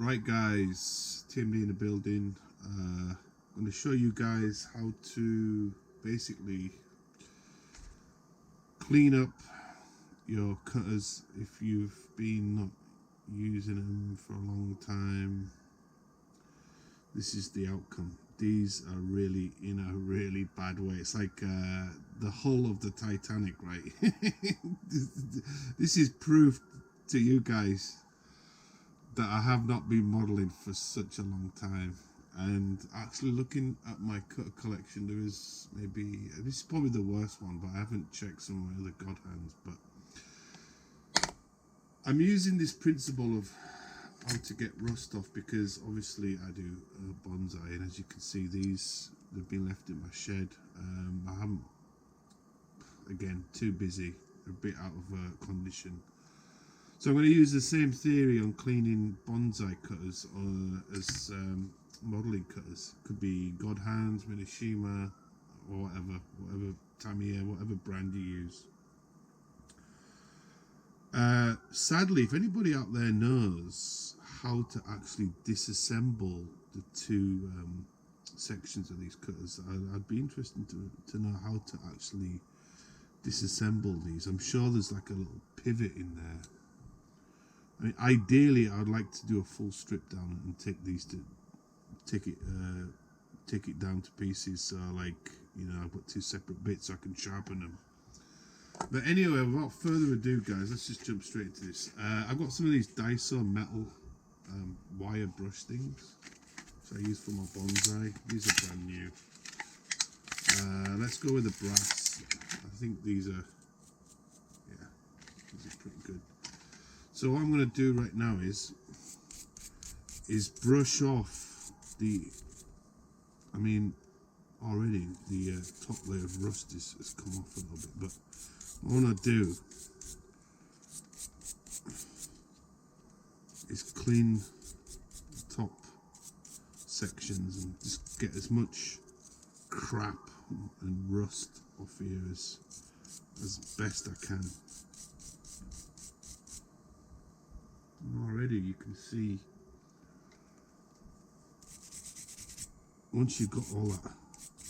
Right guys, TMD in the building. I'm going to show you guys how to basically clean up your cutters if you've been not using them for a long time. This is the outcome. These are really in a really bad way. It's like the hull of the Titanic, right? This is proof to you guys that I have not been modeling for such a long time. And actually looking at my cutter collection, there is maybe, this is probably the worst one, but I haven't checked some of my other Godhands. But I'm using this principle of how to get rust off because obviously I do bonsai, and as you can see, these, they've been left in my shed. I haven't, again, too busy, a bit out of condition. So I'm going to use the same theory on cleaning bonsai cutters as modeling cutters. Could be Godhand, Minishima, or whatever Tamiya, whatever brand you use. Sadly, if anybody out there knows how to actually disassemble the two sections of these cutters, I'd be interested to know how to actually disassemble these. I'm sure there's like a little pivot in there. I mean, ideally, I'd like to do a full strip down and take these to take it down to pieces. So, like, you know, I've got two separate bits so I can sharpen them. But anyway, without further ado, guys, let's just jump straight into this. I've got some of these Daiso metal wire brush things, so I use for my bonsai. These are brand new. Let's go with the brass. I think these are, yeah, these are pretty good. So what I'm going to do right now is brush off the, I mean, already the top layer of rust has come off a little bit, but what I want to do is clean the top sections and just get as much crap and rust off here as best I can. And already you can see, once you've got all that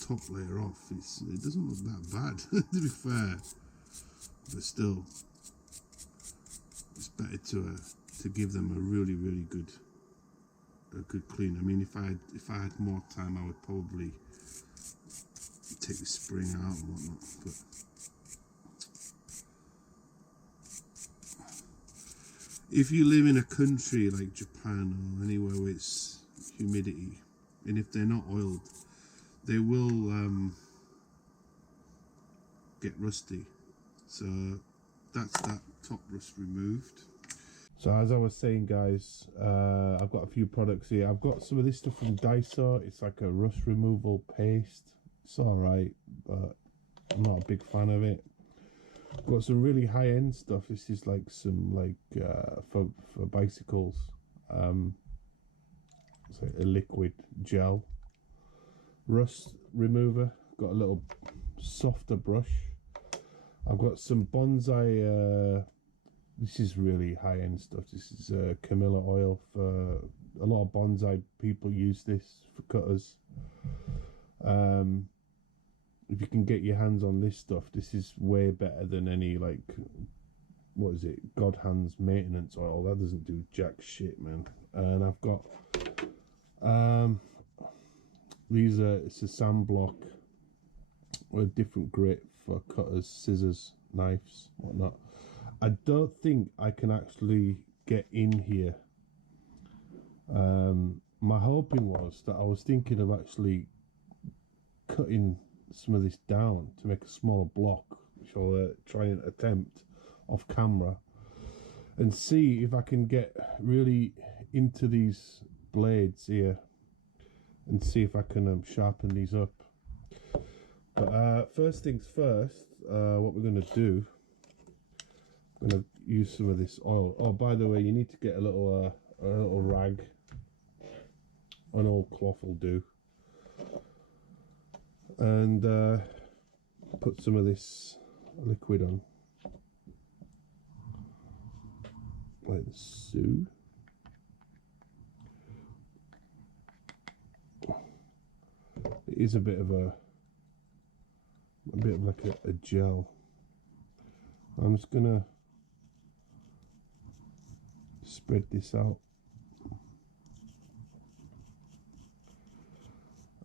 top layer off, it doesn't look that bad, to be fair. But still, it's better to give them a really good clean. I mean, if I had more time, I would probably take the spring out and whatnot. But if you live in a country like Japan or anywhere where it's humidity, and if they're not oiled, they will get rusty. So that's that top rust removed. So as I was saying, guys, I've got a few products here. I've got some of this stuff from Daiso. It's like a rust removal paste. It's alright, but I'm not a big fan of it. I've got some really high-end stuff. This is like some for bicycles. It's like a liquid gel rust remover. Got a little softer brush. I've got some bonsai. This is really high-end stuff. This is Camilla oil. For a lot of bonsai people use this for cutters. If you can get your hands on this stuff, this is way better than any, like, what is it, Godhand's maintenance oil. That doesn't do jack shit, man. And I've got these are, it's a sand block with a different grit for cutters, scissors, knives, whatnot. I don't think I can actually get in here. My hoping was that I was thinking of actually cutting some of this down to make a smaller block, which I'll try and attempt off camera and see if I can get really into these blades here and see if I can sharpen these up. But first things first, what we're going to do, I'm going to use some of this oil. Oh, by the way, you need to get a little rag. An old cloth will do. And put some of this liquid on, like so. is a bit of like a gel. I'm just gonna spread this out,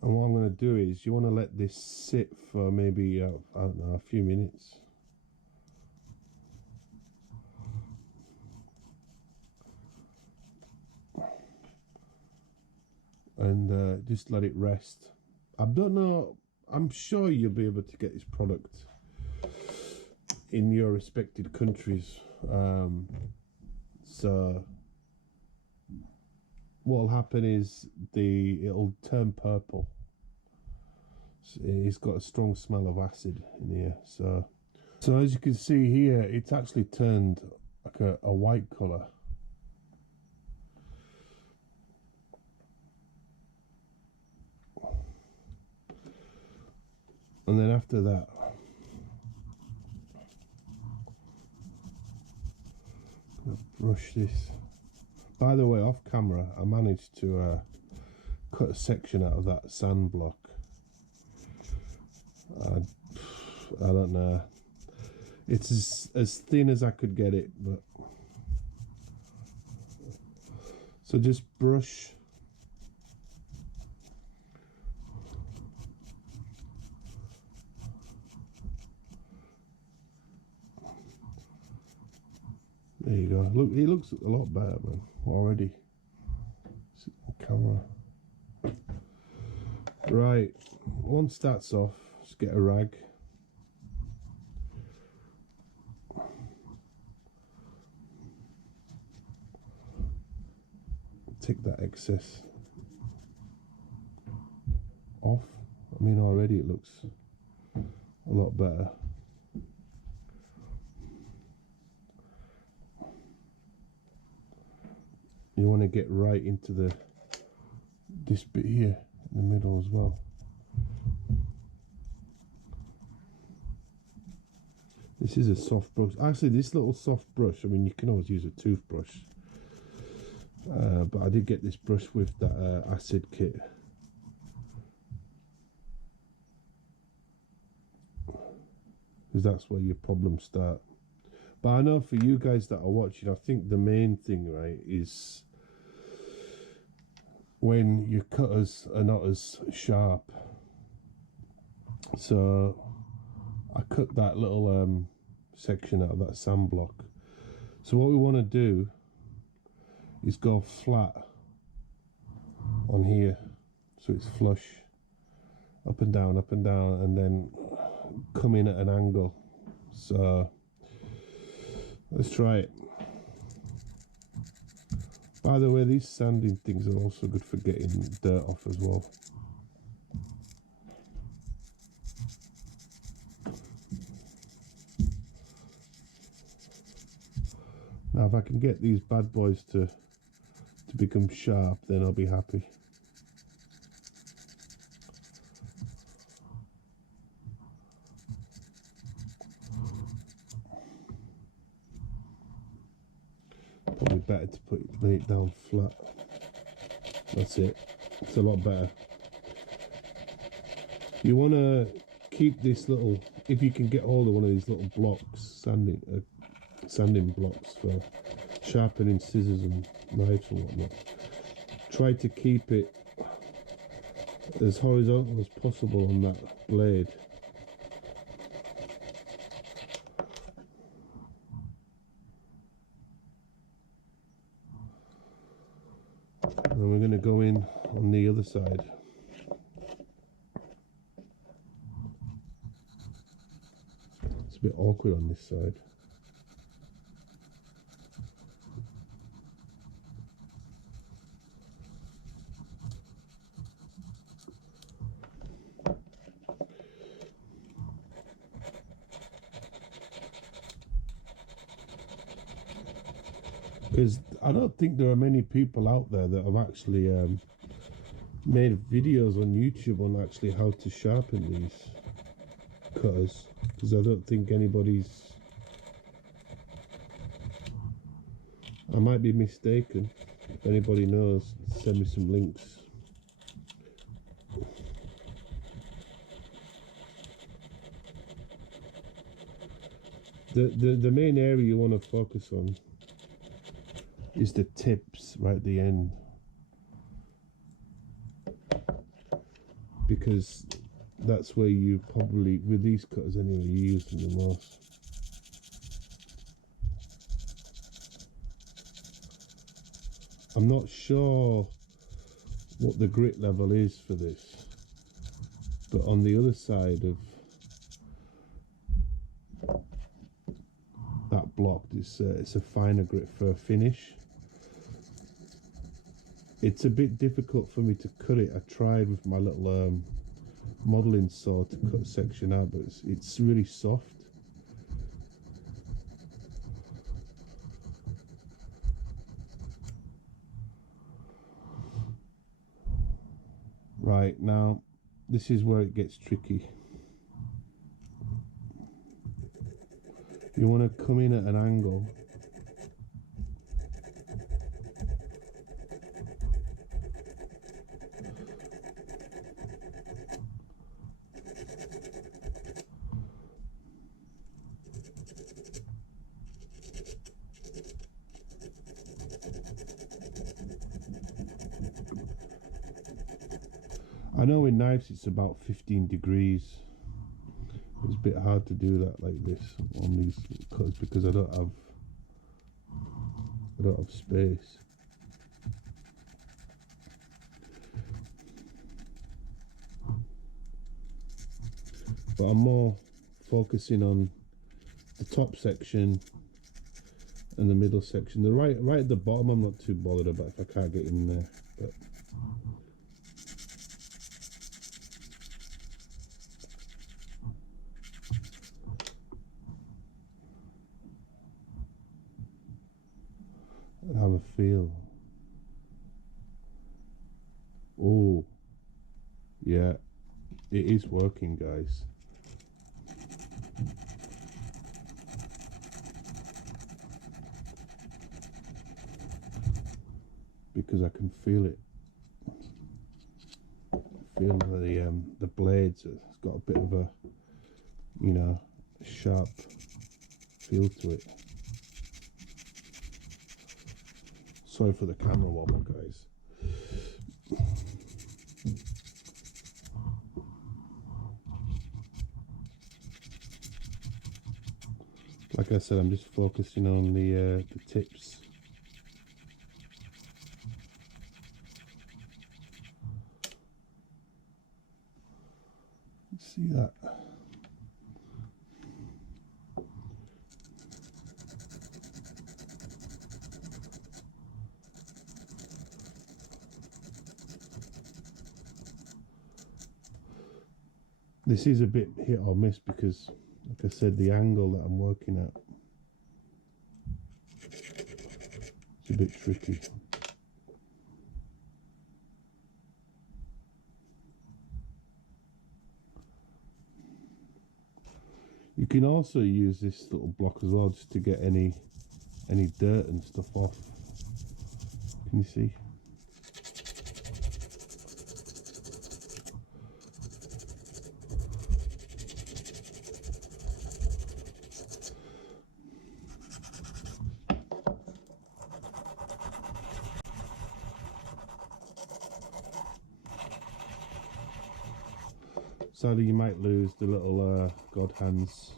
and what I'm gonna do is, you want to let this sit for maybe I don't know, a few minutes. And just let it rest. I don't know, I'm sure you'll be able to get this product in your respected countries. So what'll happen is it'll turn purple. It's got a strong smell of acid in here. So as you can see here, it's actually turned like a white colour. And then after that, I'm gonna brush this. By the way, off camera, I managed to cut a section out of that sand block. I don't know. It's as thin as I could get it, but so just brush. There you go. Look, it looks a lot better, man, already. Camera. Right. Once that's off, just get a rag. Take that excess off. I mean, already it looks a lot better. You want to get right into this bit here in the middle as well. This is a soft brush. Actually, this little soft brush, I mean, you can always use a toothbrush, but I did get this brush with that acid kit. Because that's where your problems start. But I know for you guys that are watching, I think the main thing, right, is when your cutters are not as sharp. So I cut that little section out of that sand block. So what we want to do is go flat on here, so it's flush, up and down, and then come in at an angle. So let's try it. By the way, these sanding things are also good for getting dirt off as well. Now if I can get these bad boys to become sharp, then I'll be happy. Probably better to lay it down flat. That's it. It's a lot better. You want to keep this little, if you can get hold of one of these little blocks, sanding blocks for sharpening scissors and knives and whatnot. Try to keep it as horizontal as possible on that blade. And we're going to go in on the other side. It's a bit awkward on this side. Because I don't think there are many people out there that have actually made videos on YouTube on actually how to sharpen these cutters. Because I don't think anybody's... I might be mistaken. If anybody knows, send me some links. The main area you want to focus on is the tips right at the end, because that's where you probably, with these cutters anyway, you use them the most. I'm not sure what the grit level is for this, but on the other side of that block, it's a finer grit for a finish. It's a bit difficult for me to cut it. I tried with my little modeling saw to cut a section out, but it's really soft. Right, now this is where it gets tricky. You want to come in at an angle I know in knives it's about 15 degrees. It's a bit hard to do that like this on these cutters because I don't have space. But I'm more focusing on the top section and the middle section. The right at the bottom I'm not too bothered about if I can't get in there. But and have a feel. Oh, yeah, it is working, guys. Because I can feel it. Feel the blades. It's got a bit of a, you know, sharp feel to it. Sorry for the camera wobble, guys. Like I said, I'm just focusing on the tips. See that? This is a bit hit or miss because, like I said, the angle that I'm working at is a bit tricky. You can also use this little block as well just to get any dirt and stuff off. Can you see? Sadly, you might lose the little Godhand's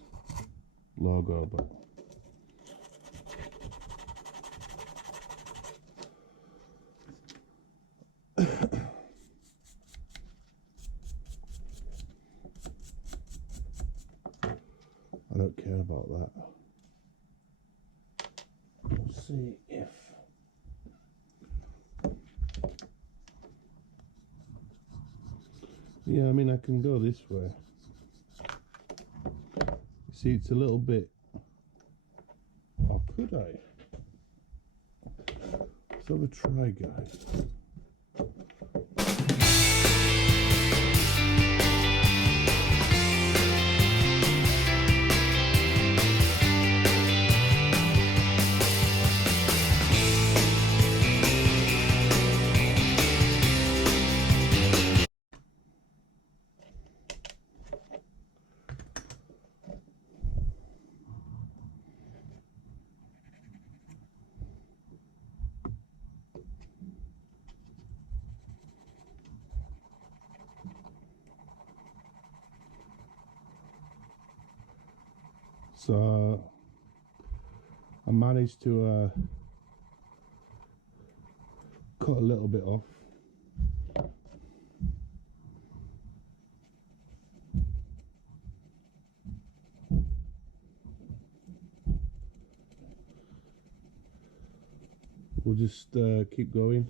logo, but I don't care about that. We'll see if yeah, I mean, I can go this way. You see, it's a little bit. Or could I? Let's have a try, guys. So I managed to cut a little bit off. We'll just keep going.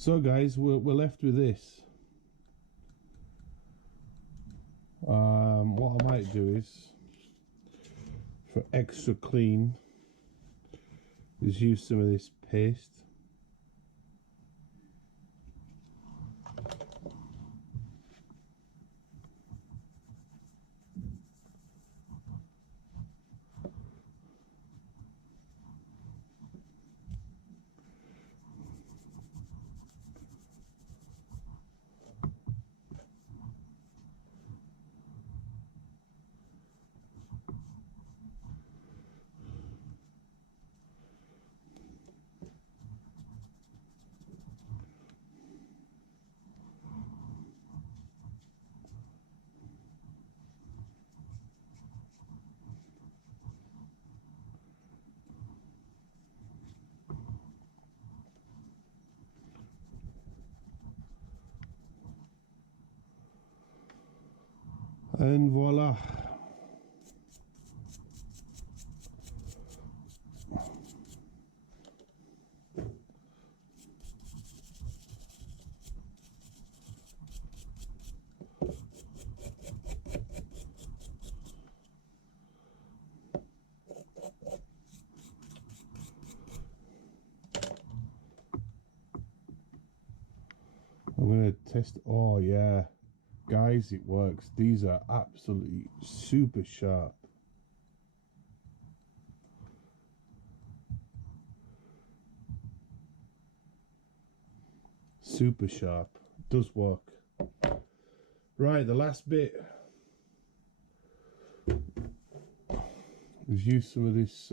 So guys, we're left with this. What I might do is, for extra clean, is use some of this paste. And voila. I'm gonna test. Oh yeah, guys, it works. These are absolutely super sharp. Super sharp. It does work. Right, the last bit is use some of this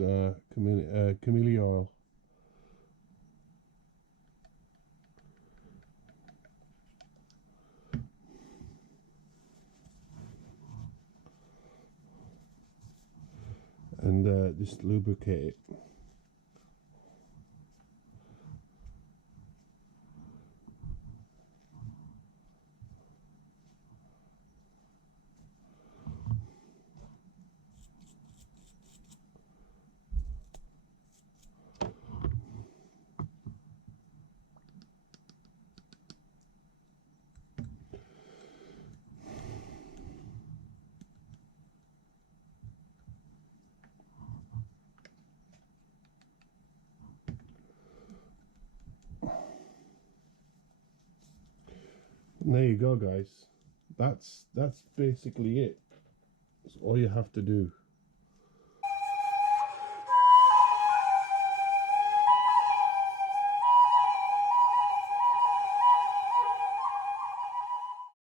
camellia oil. And just lubricate it. And there you go, guys. That's basically it. That's all you have to do.